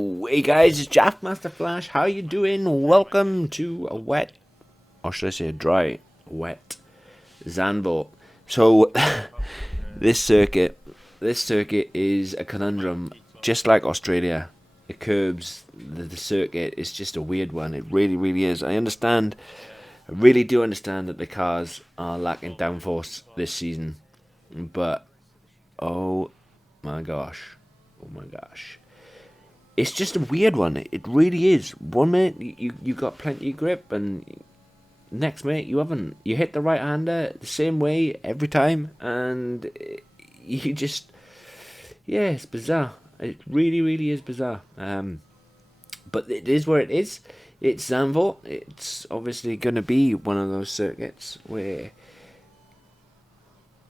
Hey guys, it's Jafmasterflash. How you doing? Welcome to a wet, or should I say a dry, wet Zandvoort. So this circuit, is a conundrum, just like Australia. The curbs, the circuit is just a weird one. It really, really is. I really do understand that the cars are lacking downforce this season, but oh my gosh, it's just a weird one. It really is. One minute you got plenty of grip, and next minute you haven't. You hit the right hander the same way every time, and you just it's bizarre. It really, really is bizarre. But it is where it is. It's Zandvoort. It's obviously going to be one of those circuits where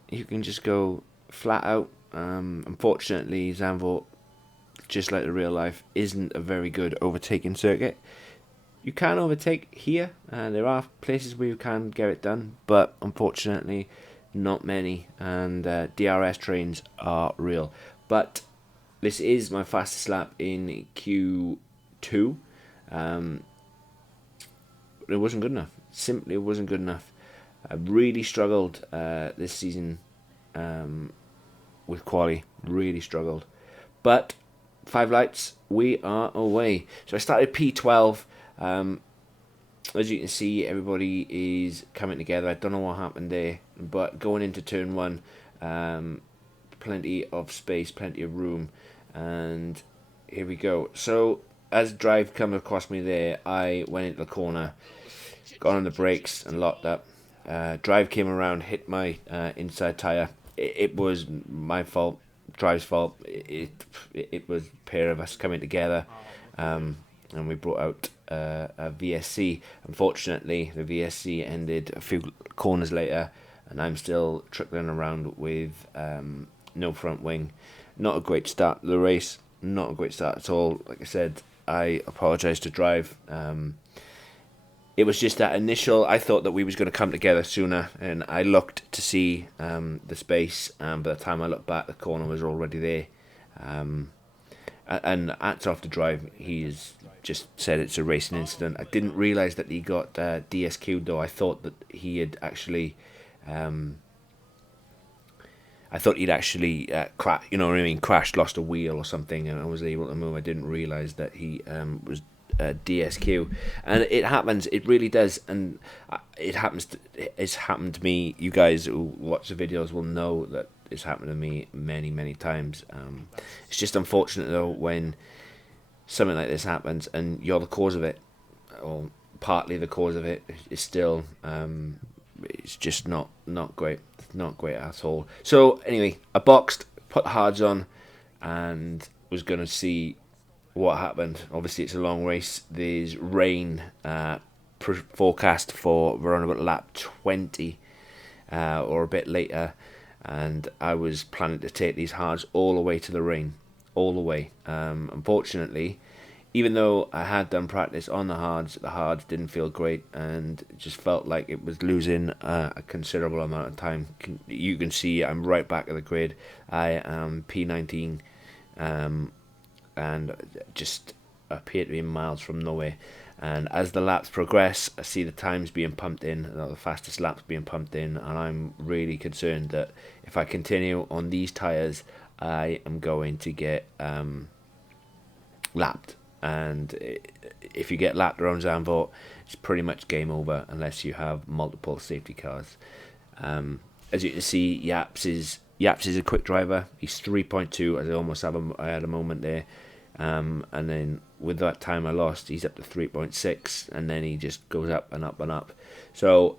you can just go flat out. Unfortunately, Zandvoort, just like the real life, isn't a very good overtaking circuit. You can overtake here, and there are places where you can get it done, but unfortunately not many, and DRS trains are real. But this is my fastest lap in Q2. It wasn't good enough. Simply wasn't good enough. I really struggled this season with quali. Really struggled. But 5 lights, we are away. So I started P12. As you can see, everybody is coming together. I don't know what happened there, but going into turn 1, plenty of space, plenty of room, and here we go. So as drive come across me there, I went into the corner, got on the brakes and locked up. Drive came around, hit my inside tyre. It was my fault, drive's fault. It was a pair of us coming together, and we brought out a VSC. Unfortunately, the VSC ended a few corners later, and I'm still trickling around with no front wing. Not a great start to the race. Not a great start at all. Like I said, I apologise to drive. It was just that initial, I thought that we was going to come together sooner, and I looked to see the space, and by the time I looked back, the corner was already there. And hats off to drive, he's just said it's a racing incident. I didn't realise that he got DSQ'd though. I thought that he had actually... I thought he'd actually crashed, lost a wheel or something, and I was able to move. I didn't realise that he was DSQ, and it happens. It really does, and it happens. It's happened to me. You guys who watch the videos will know that it's happened to me many, many times. It's just unfortunate though when something like this happens, and you're the cause of it, or partly the cause of it. It's still. It's just not great. Not great at all. So anyway, I boxed, put the hards on, and was going to see what happened. Obviously, it's a long race. There's rain forecast for around about lap 20 or a bit later, and I was planning to take these hards all the way to the rain, all the way. Unfortunately, even though I had done practice on the hards didn't feel great, and it just felt like it was losing a considerable amount of time. You can see I'm right back at the grid. I am P19, and just appear to be miles from nowhere. And as the laps progress, I see the times being pumped in, the fastest laps being pumped in, and I'm really concerned that if I continue on these tyres, I am going to get lapped. And if you get lapped around Zandvoort, it's pretty much game over unless you have multiple safety cars. As you can see, Yaps is a quick driver. He's 3.2. I had a moment there, and then with that time I lost, he's up to 3.6, and then he just goes up and up and up. So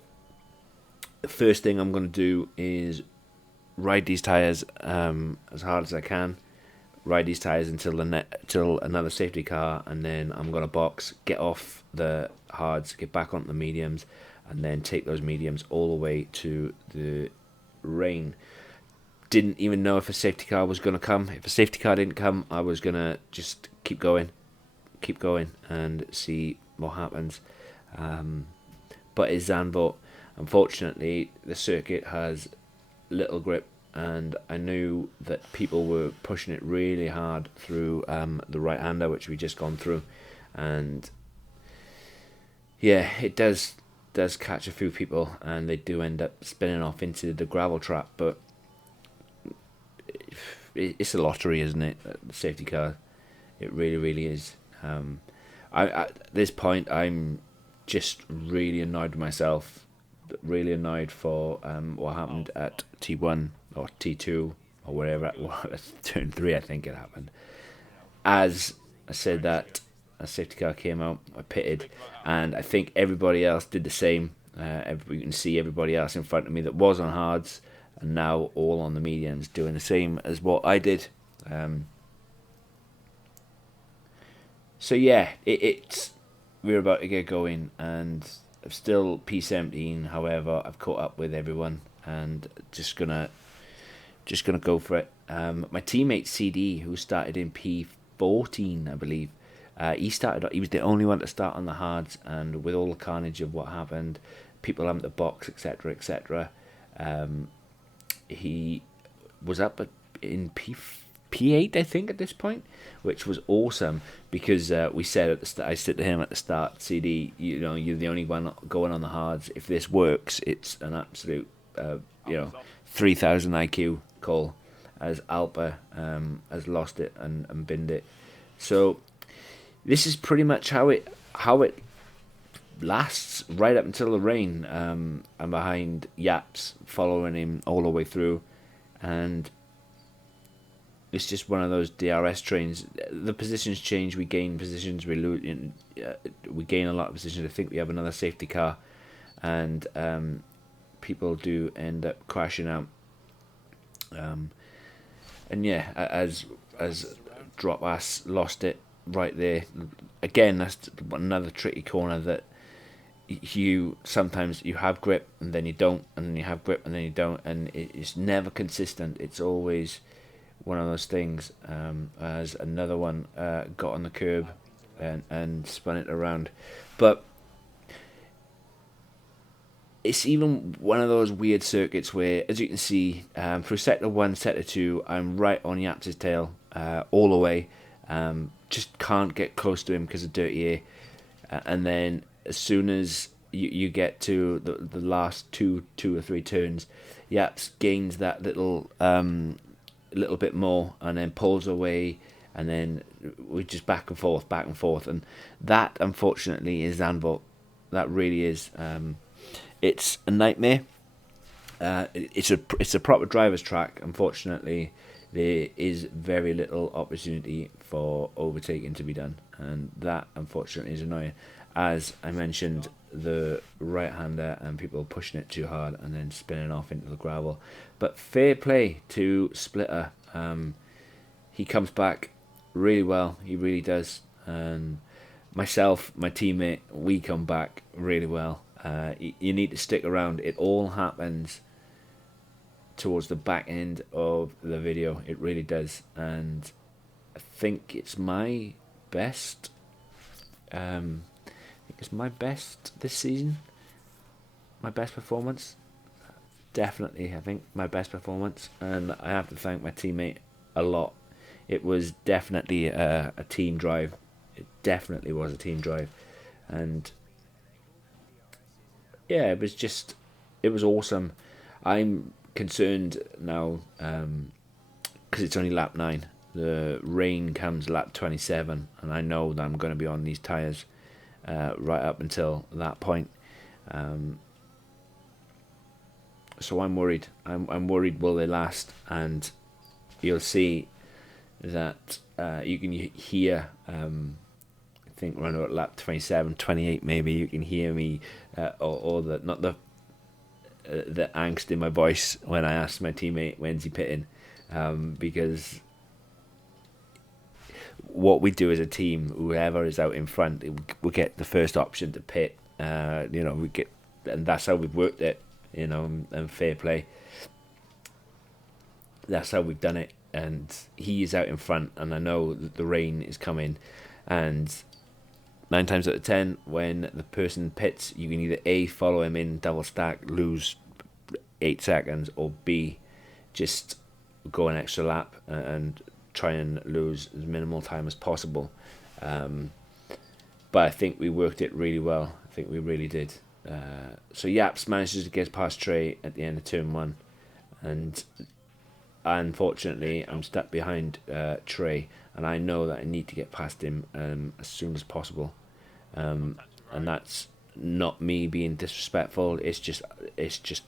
the first thing I'm going to do is ride these tyres as hard as I can. Ride these tyres until another safety car, and then I'm going to box, get off the hards, get back onto the mediums, and then take those mediums all the way to the rain. Didn't even know if a safety car was going to come. If a safety car didn't come, I was going to just keep going, and see what happens. But it's Zandvoort. Unfortunately, the circuit has little grip and I knew that people were pushing it really hard through the right-hander, which we just gone through, and yeah, it does catch a few people, and they do end up spinning off into the gravel trap. But it's a lottery, isn't it? The safety car, it really is. At this point, I'm just really annoyed with myself, really annoyed for what happened at T1 or T2 or wherever, turn 3 I think it happened. As I said that a safety car came out, I pitted, and I think everybody else did the same. You can see everybody else in front of me that was on hards and now all on the mediums doing the same as what I did. So yeah, we're about to get going, and I'm still P17. However, I've caught up with everyone, and just gonna go for it. My teammate CD, who started in P14, I believe, he was the only one to start on the hards, and with all the carnage of what happened, people having to box, etc., he was up in P8, I think, at this point, which was awesome, because we said at the start, I said to him at the start, CD, you're the only one going on the hards. If this works, it's an absolute 3000 IQ call, as Alpa has lost it and binned it. So this is pretty much how it lasts right up until the rain. I'm behind Yaps, following him all the way through, and it's just one of those DRS trains. The positions change, we gain positions, we lose, we gain a lot of positions. I think we have another safety car, and people do end up crashing out. And yeah, as Drop Ass lost it right there. Again, that's another tricky corner that sometimes you have grip and then you don't, and then you have grip and then you don't, and it's never consistent. It's always one of those things. As another one got on the curb and spun it around, but it's even one of those weird circuits where, as you can see, through sector 1, sector 2, I'm right on Yaps' tail all the way. Just can't get close to him because of dirty air. And then as soon as you get to the last two or three turns, Yaps gains that little bit more and then pulls away, and then we're just back and forth. And that, unfortunately, is Zandvoort. That really is. It's a nightmare. It's a proper driver's track. Unfortunately, there is very little opportunity for overtaking to be done, and that, unfortunately, is annoying. As I mentioned, the right-hander and people pushing it too hard and then spinning off into the gravel. But fair play to Splitter. He comes back really well. He really does. And myself, my teammate, we come back really well. You need to stick around. It all happens towards the back end of the video. It really does. And I think it's my best. It's my best this season. My best performance. Definitely, I think my best performance. And I have to thank my teammate a lot. It was definitely a team drive. It definitely was a team drive. And yeah, it was awesome. I'm concerned now because it's only lap 9. The rain comes lap 27, and I know that I'm going to be on these tyres right up until that point. So I'm worried. I'm worried, will they last? And you'll see that you can hear, I think around about lap 27, 28 maybe, you can hear me, or the angst in my voice when I asked my teammate, when's he pitting? Because what we do as a team, whoever is out in front, we get the first option to pit. We get, and that's how we've worked it. And fair play. That's how we've done it. And he is out in front, and I know that the rain is coming. And 9 times out of 10, when the person pits, you can either A, follow him in double stack, lose 8 seconds, or B, just go an extra lap and try and lose as minimal time as possible. But I think we worked it really well. I think we really did. So Yaps manages to get past Trey at the end of turn 1, and unfortunately I'm stuck behind Trey, and I know that I need to get past him as soon as possible. And that's not me being disrespectful. It's just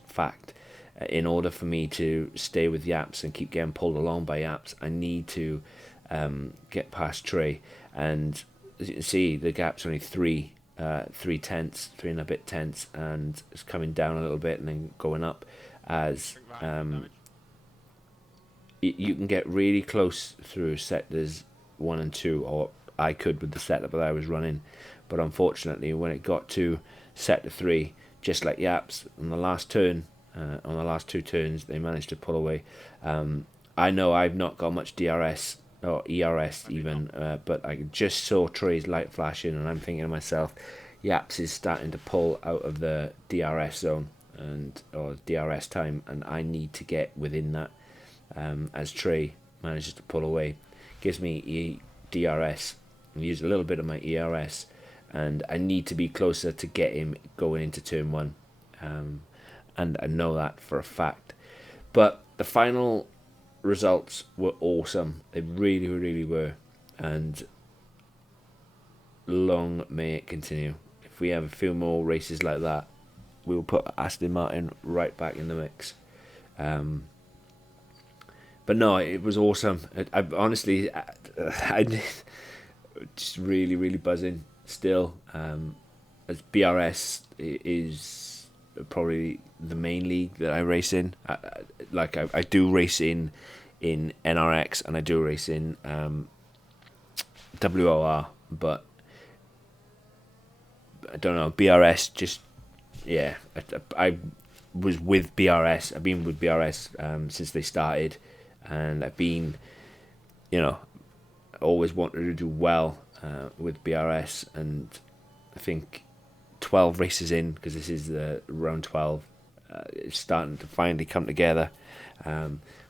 fact. In order for me to stay with Yaps and keep getting pulled along by Yaps, I need to get past Trey. And as you can see, the gap's only 3 tenths, 3 and a bit tenths, and it's coming down a little bit and then going up as you can get really close through sectors 1 and 2, or I could with the setup that I was running. But unfortunately, when it got to sector 3, just like Yaps, on the last turn, on the last 2 turns, they managed to pull away. I know I've not got much DRS or ERS even, but I just saw Trey's light flashing, and I'm thinking to myself, Yaps is starting to pull out of the DRS zone or DRS time, and I need to get within that. As Trey manages to pull away, gives me DRS, and use a little bit of my ERS, and I need to be closer to get him going into turn 1, and I know that for a fact. But the final results were awesome. They really, really were, and long may it continue. If we have a few more races like that, we'll put Aston Martin right back in the mix. But no, it was awesome. I honestly, I just really, really buzzing still. As BRS is probably the main league that I race in. I do race in NRX, and I do race in WOR, but I don't know, BRS just, yeah, I was with BRS. I've been with BRS since they started, and I've been, always wanted to do well with BRS, and I think 12 races in, because this is the round 12, it's starting to finally come together.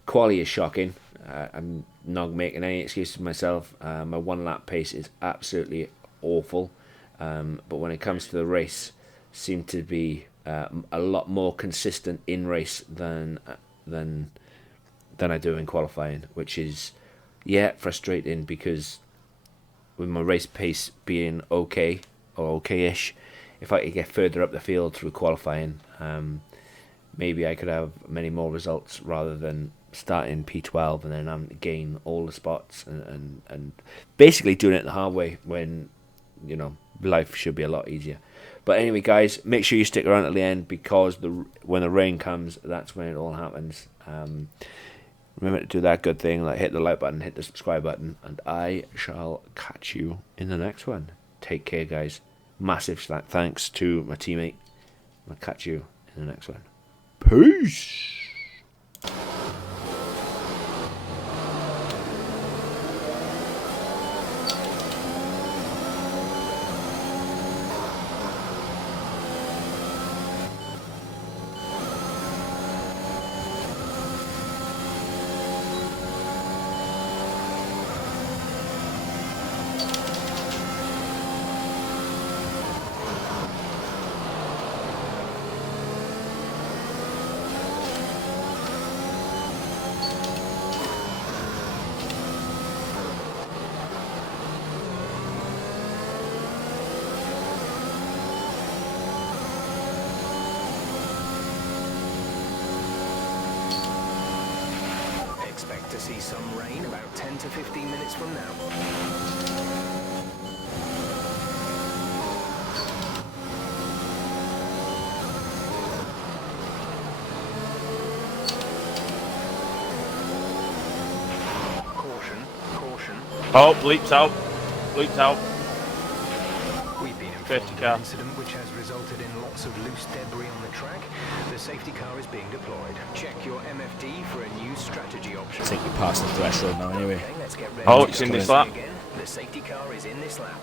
Quali is shocking. I'm not making any excuses for myself. My 1 lap pace is absolutely awful, but when it comes to the race, seem to be a lot more consistent in race than I do in qualifying, which is frustrating, because with my race pace being okay or okay-ish, if I could get further up the field through qualifying, maybe I could have many more results rather than starting P12 and then having to gain all the spots and basically doing it the hard way when, life should be a lot easier. But anyway, guys, make sure you stick around at the end, because when the rain comes, that's when it all happens. Remember to do that good thing, like hit the like button, hit the subscribe button, and I shall catch you in the next one. Take care, guys. Massive thanks to my teammate. I'll catch you in the next one. Peace. To see some rain about 10 to 15 minutes from now. Caution. Oh, bleeps out. We've been informed of an incident which has resulted in lots of loose debris on the track. The safety car is being deployed. Check your MFD for a new strategy option. I think we passed the threshold now anyway. Okay, let's get ready. Oh, it's in this lap. Again. The safety car is in this lap.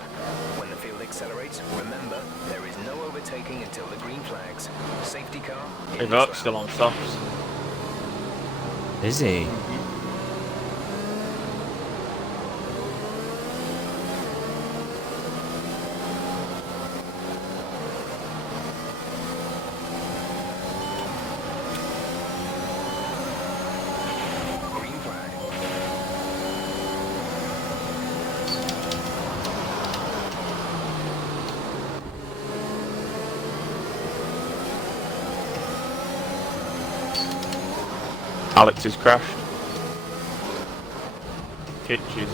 When the field accelerates, remember, there is no overtaking until the green flags. Safety car in this lap. Still on softs. Is he? Green flag. Alex has crashed. Kitch is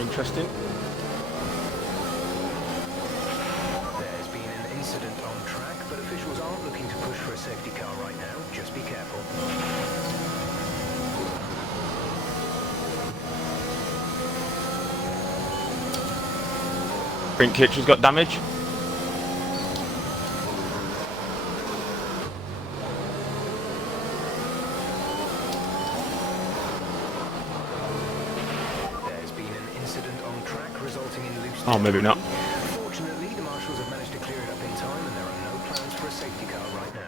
interesting. There's been an incident on track, but officials aren't looking to push for a safety car right now. Just be careful. Think Kitch has got damage. There's been an incident on track resulting in loose Oh, maybe not. Fortunately, the marshals have managed to clear it up in time, and there are no plans for a safety car right now.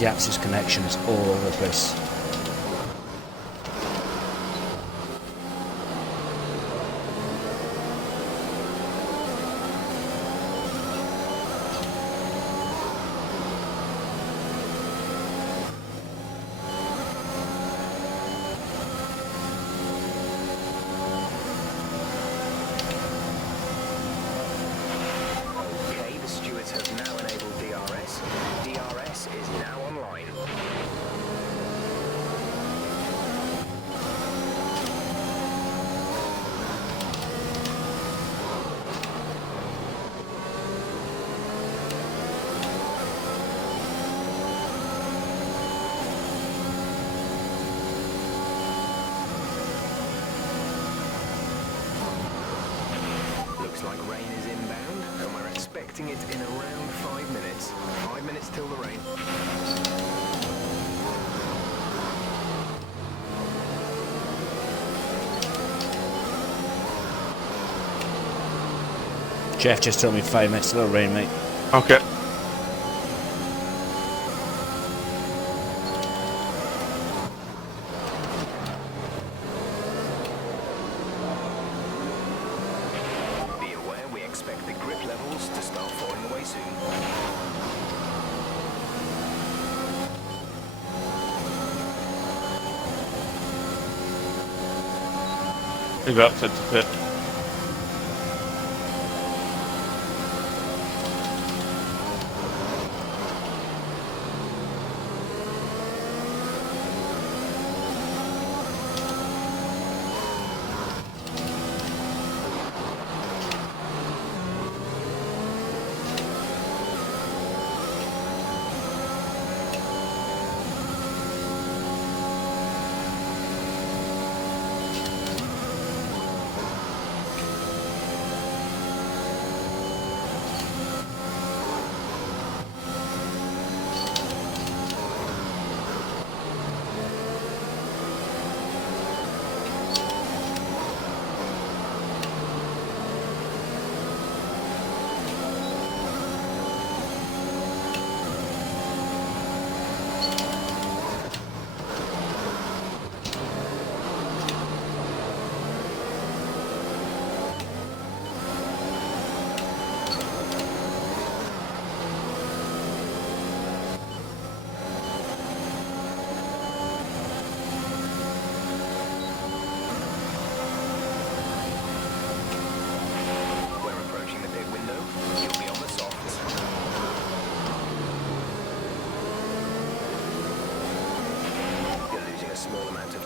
Yap's connection is all over the place. Okay, the stewards have now enabled DRS. DRS is now online. Looks like rain is inbound, and we're expecting it in around 5 minutes. 5 minutes till the rain. Jeff just told me 5 minutes till the rain, mate. Okay. Be aware we expect the grip levels to start falling away soon. He's about to pit.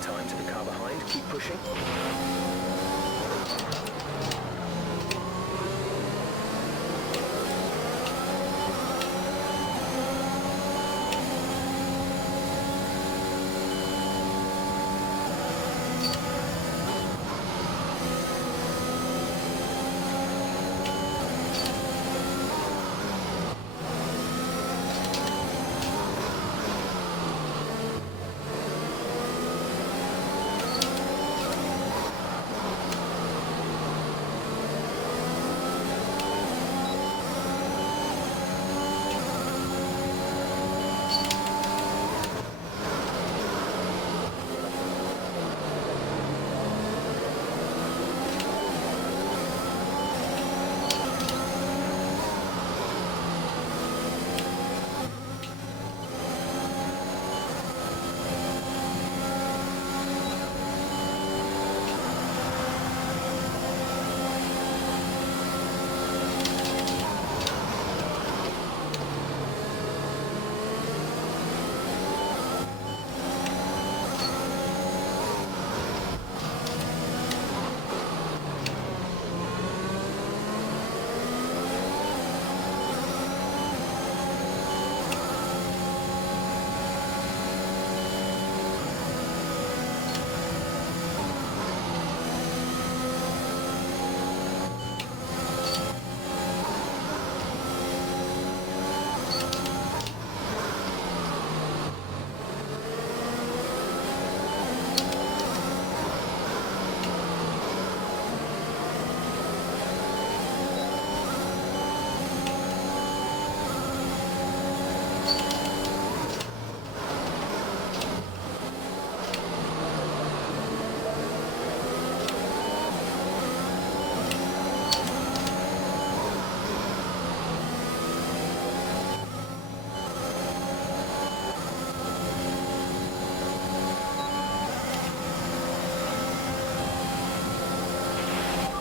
time to the car behind. Keep pushing.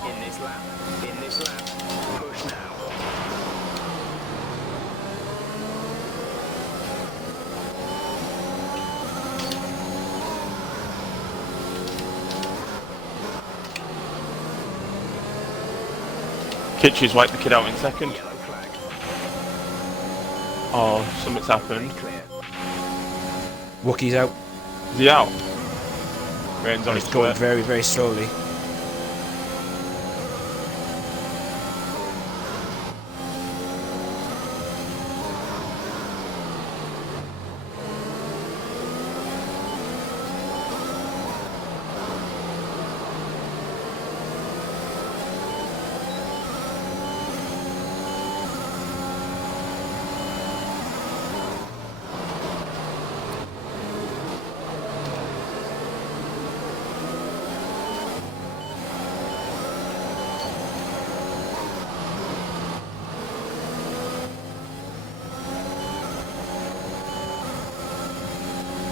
In this lap, push now. Kitchy's wiped the kid out in second. Yellow flag. Oh, something's happened. Clear. Wookie's out. Is he out? Rain's on He's his going way. very, very slowly.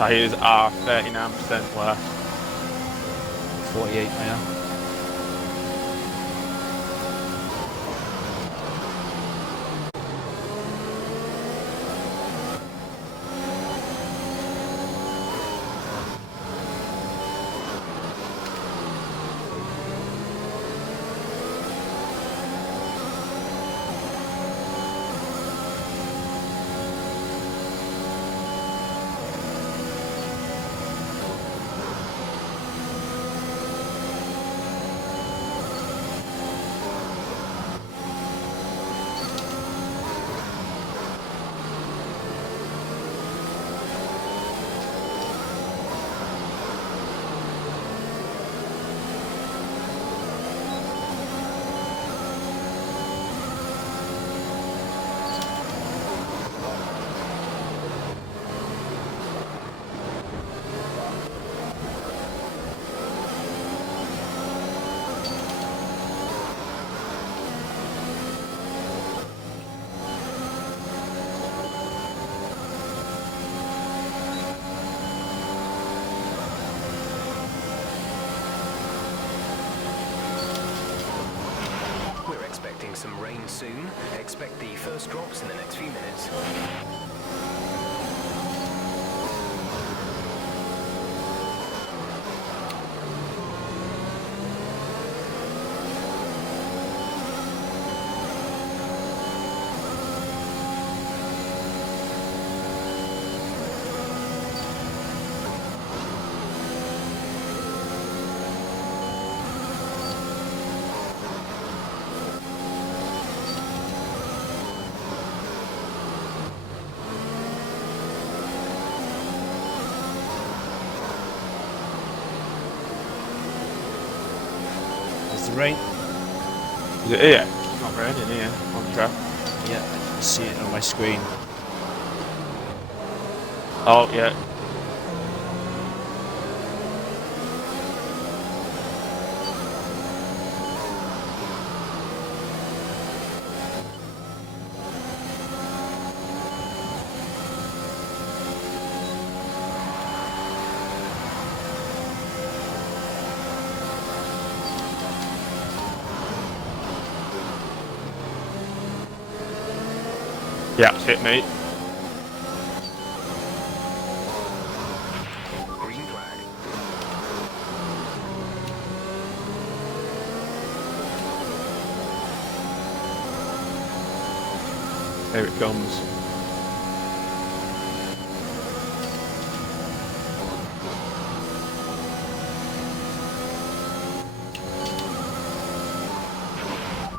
Tyres are 39% left. 48 now. Expecting some rain soon. Expect the first drops in the next few minutes. to rain. Is it here? It's not raining here on track. Yeah, I can see it on my screen. Oh, yeah. Yeah, that's it, mate. Green flag. Here it comes.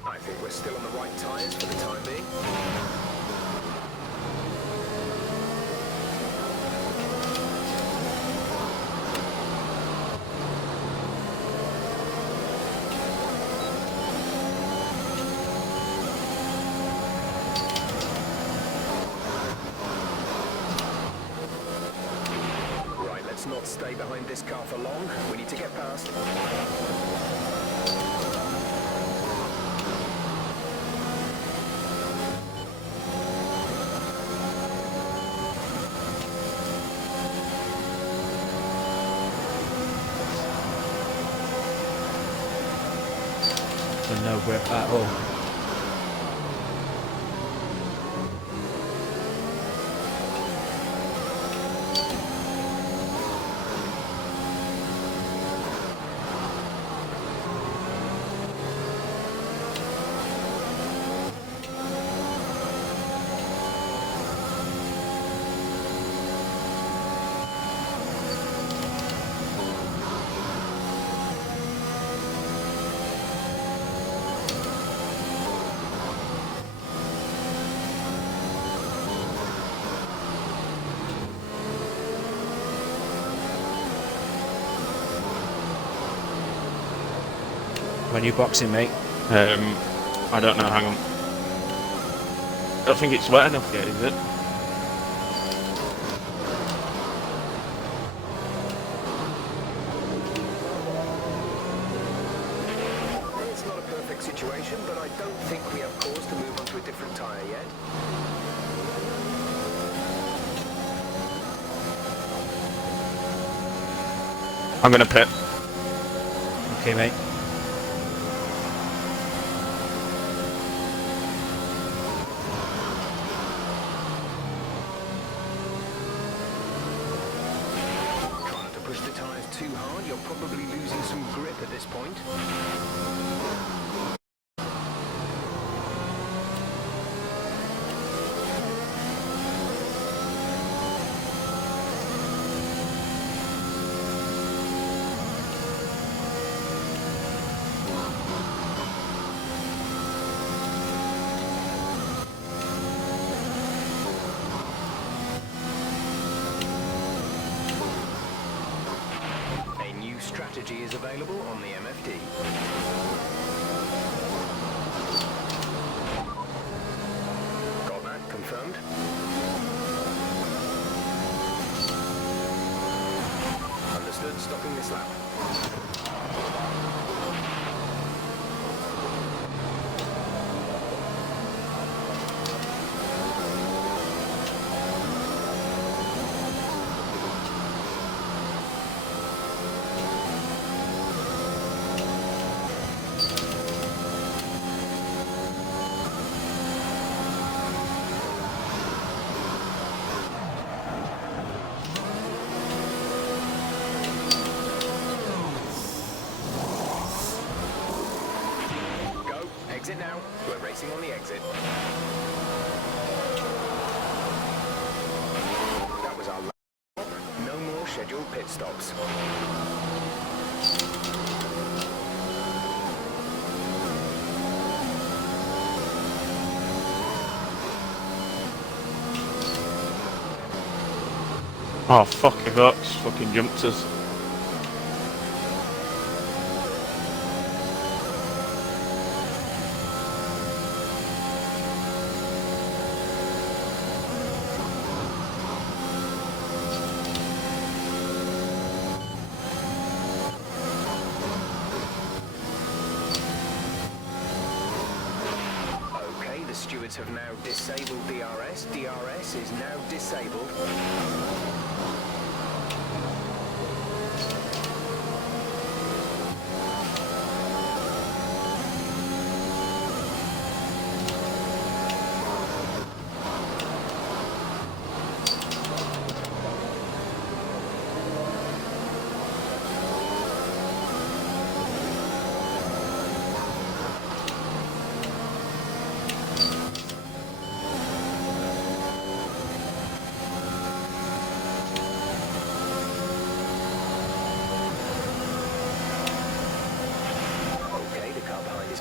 I think we're still on the right tyres for the time being. Right, let's not stay behind this car for long. We need to get past. So no grip at all. When you boxing, mate? I don't know, hang on. I don't think it's wet enough yet, is it? It's not a perfect situation, but I don't think we have cause to move on to a different tyre yet. I'm gonna pit. Okay, mate. Try not to push the tyres too hard. You're probably losing some grip at this point. A new strategy is available on the MFD. Got that confirmed. Understood, stopping this lap. Exit now. We're racing on the exit. That was our last stop. No more scheduled pit stops. Oh, fuck, the Vox fucking jumped us. stewards have now disabled DRS. DRS is now disabled.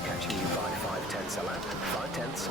Catching you by 5/10 a lap. 5/10.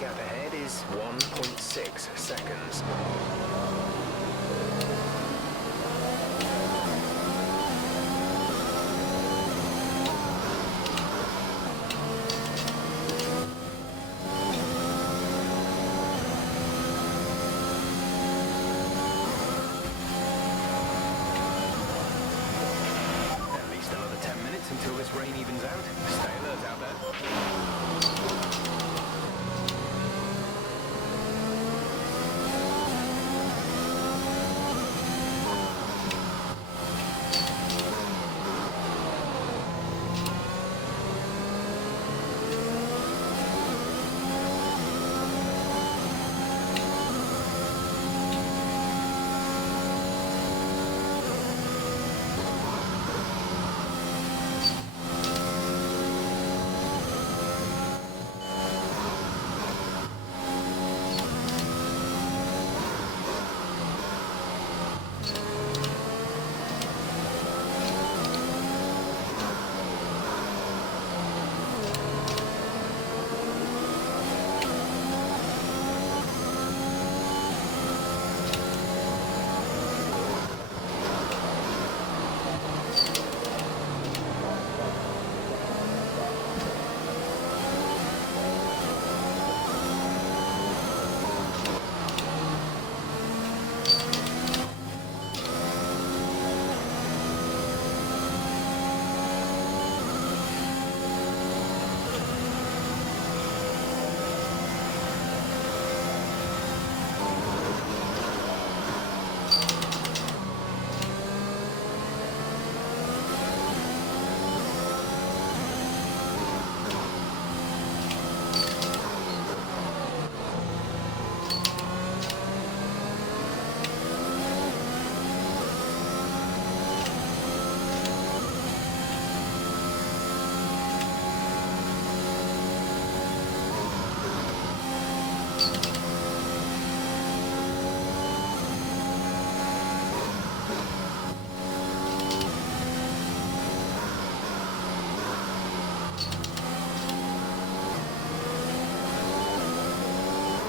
Gap ahead is 1.6 seconds. At least another 10 minutes until this rain evens out. Stay alert out there.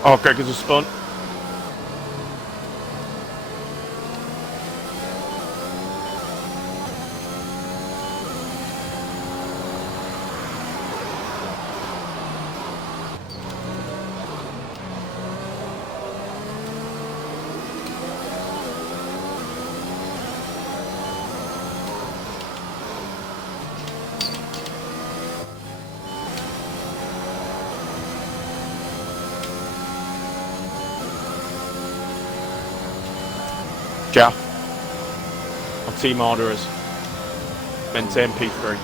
Oh, Gregor's a spun. Jaff. On team orderers. Maintain P3.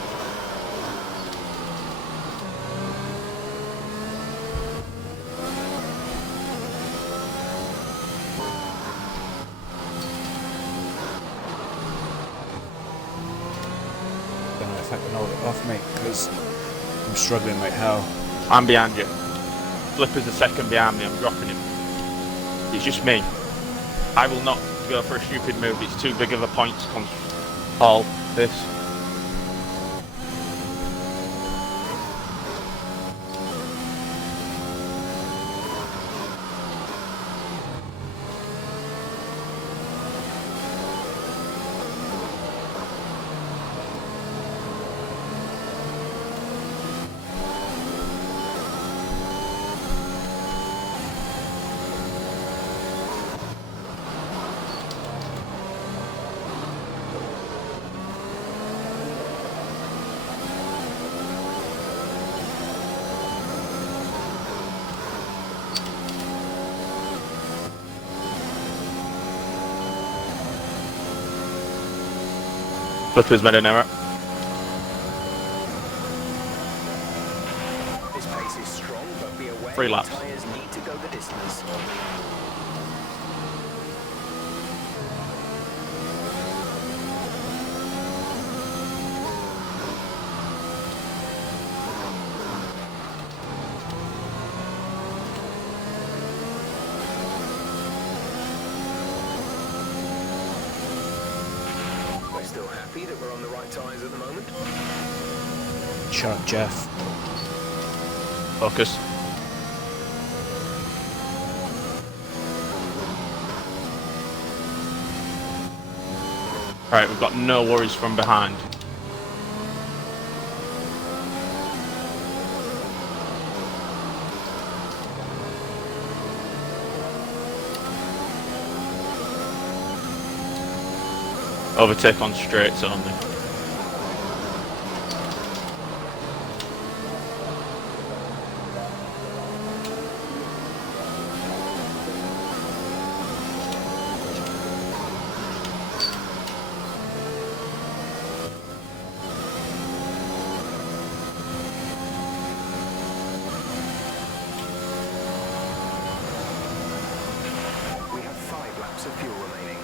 if I can hold it off, mate, because I'm struggling like hell. I'm behind you. Flipper's a second behind me, I'm dropping him. It's just me. I will not go for a stupid move, it's too big of a point to call this. Flipper's made an error. This pace is strong, but be aware 3 your laps. tyres need to go the distance. We're still happy that we're on the right tyres at the moment. Shut up, Jeff. Focus. Right, we've got no worries from behind. Overtake on straights only. We have 5 laps of fuel remaining.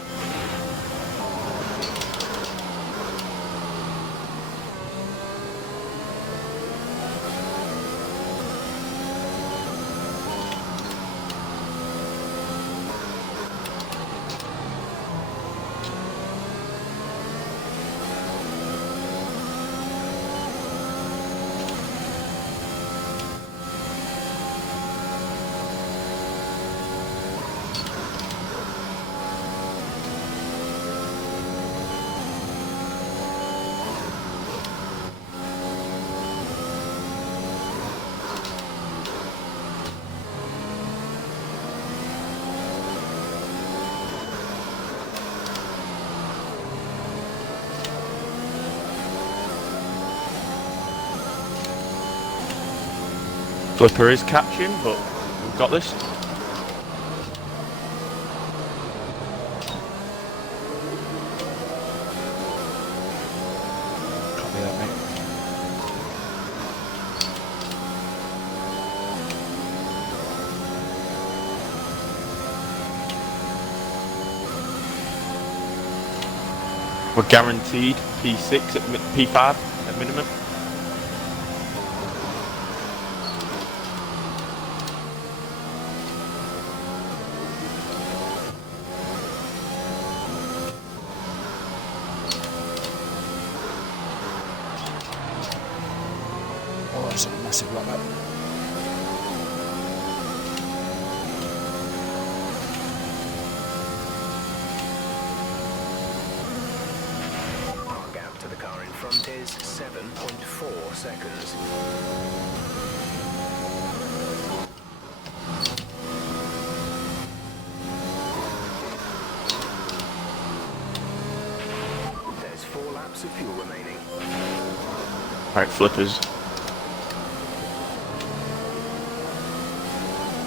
Flipper is catching, but we've got this. Copy that, mate. We're guaranteed P6 at P5 at minimum. Oh, that's a massive block up. Our gap to the car in front is 7.4 seconds. There's 4 laps of fuel remaining. Right, flippers.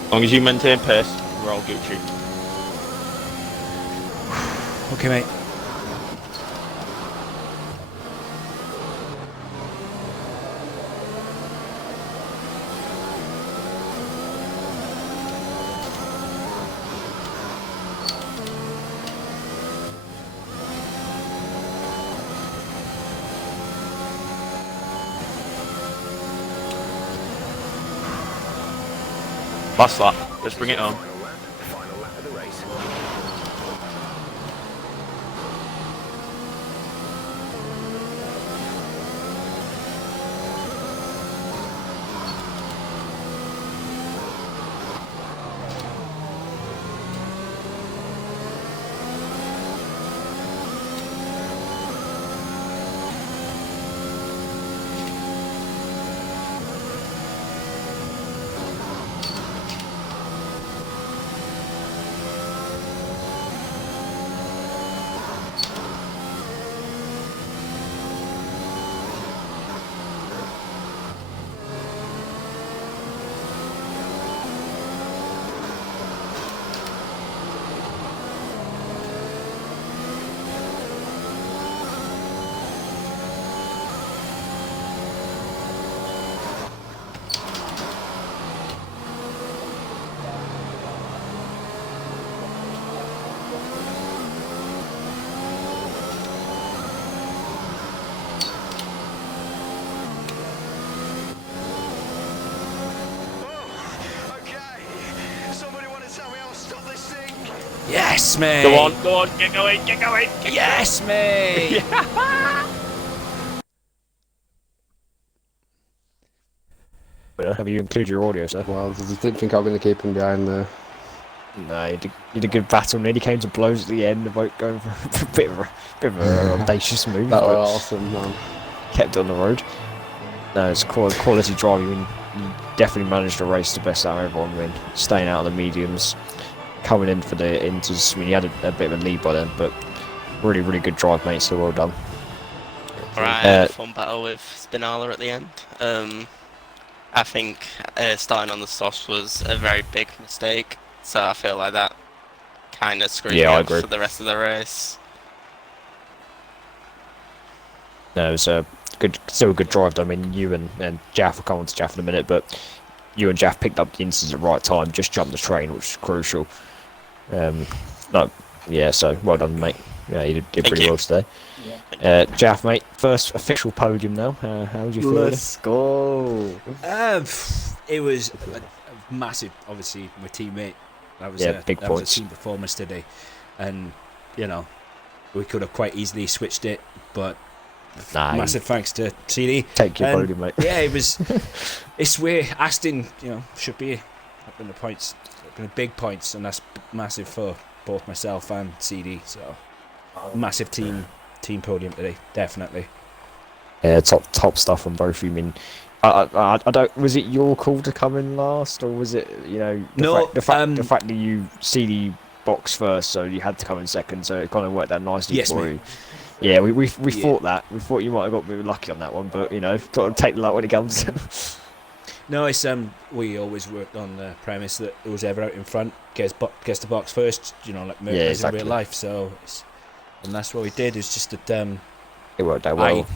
As long as you maintain pace, we're all Gucci. Okay, mate. Last lap. Let's bring it home. Final lap of the race. Yes, mate. Go on, get going. Yes, mate. Have you included your audio, sir? Well, I didn't think I was going to keep him behind there. No, you did a good battle. Nearly came to blows at the end. About going for a bit of a audacious move. That was but awesome, man. kept on the road. No, it's quality driving. You definitely managed to race the best out of everyone. I mean, staying out of the mediums, coming in for the inters. I mean, you had a bit of a lead by then, but really, really good drive, mate. So well done. Alright, fun battle with Spinala at the end. I think starting on the softs was a very big mistake, so I feel like that kind of screwed me up for the rest of the race. No, it was still a good drive. Though. I mean, you and Jaff will come on to Jaff in a minute, but you and Jaff picked up the instance at the right time, just jumped the train, which is crucial. So well done, mate. Yeah, you did pretty well today. Yeah. Jaff, mate, first official podium now. How did you feel? Let's go. It was a massive, obviously, my teammate. That was big that points. was a team performance today, and we could have quite easily switched it, but massive thanks to CD. Take your podium, mate. Yeah, it was. It's where Aston, should be up in the points, up in the big points, and that's massive for both myself and CD. So massive team podium today, definitely. Yeah, top stuff on both. I mean, I don't. Was it your call to come in last, or was it the fact that you CD box first, so you had to come in second, so it kind of worked out nicely for you. Yeah, we thought that. We thought you might have got a bit lucky on that one, but got to take the luck when it comes. No, it's we always worked on the premise that who's ever out in front gets the box first. Like exactly. In real life. So, and that's what we did. It's just that it worked out well.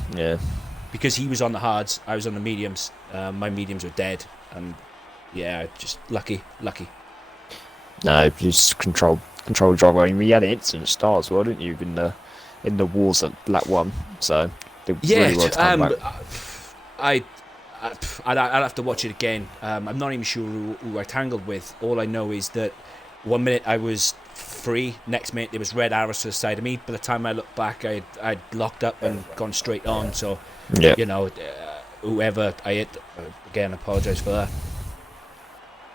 Because he was on the hards, I was on the mediums. My mediums were dead, and just lucky. No, just control driver. I mean, you had an instant start as well, didn't you? In the wars at lap 1, so really well back. I'd have to watch it again. I'm not even sure who I tangled with. All I know is that 1 minute I was free, next minute there was red arrows to the side of me. By the time I looked back, I'd locked up and gone straight on. So, whoever I hit, again, I apologise for that.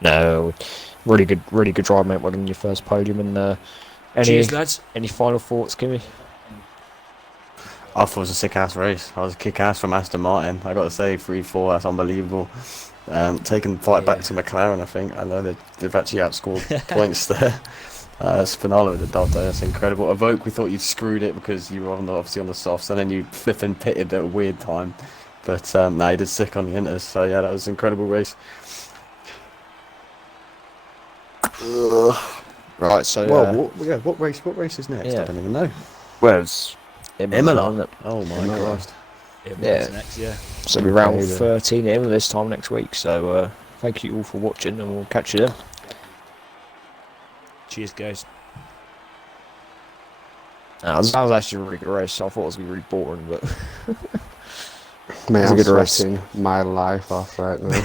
No, really good drive, mate. Well done your first podium. And cheers, lads. Any final thoughts, Kimmy? I thought it was a sick-ass race. I was a kick-ass from Aston Martin. I got to say, 3-4, that's unbelievable. Taking the fight back to McLaren, I think. I know they've actually outscored points there. Spinala with the dub there, that's incredible. Evoke, we thought you'd screwed it because you were obviously on the softs, and then you flipping pitted at a weird time. But you did sick on the inters, so yeah, that was an incredible race. Right, so... What race is next? Yeah. I don't even know. Well, it's Imola. Oh my Christ. Next, So we're round 13 at Imola this time next week. So thank you all for watching, and we'll catch you there. Cheers, guys. That was actually a really good race. I thought it was going to be really boring, but Mate, it was a I'm good race. sweating my life off right now.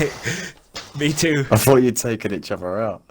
Me too. I thought you'd taken each other out.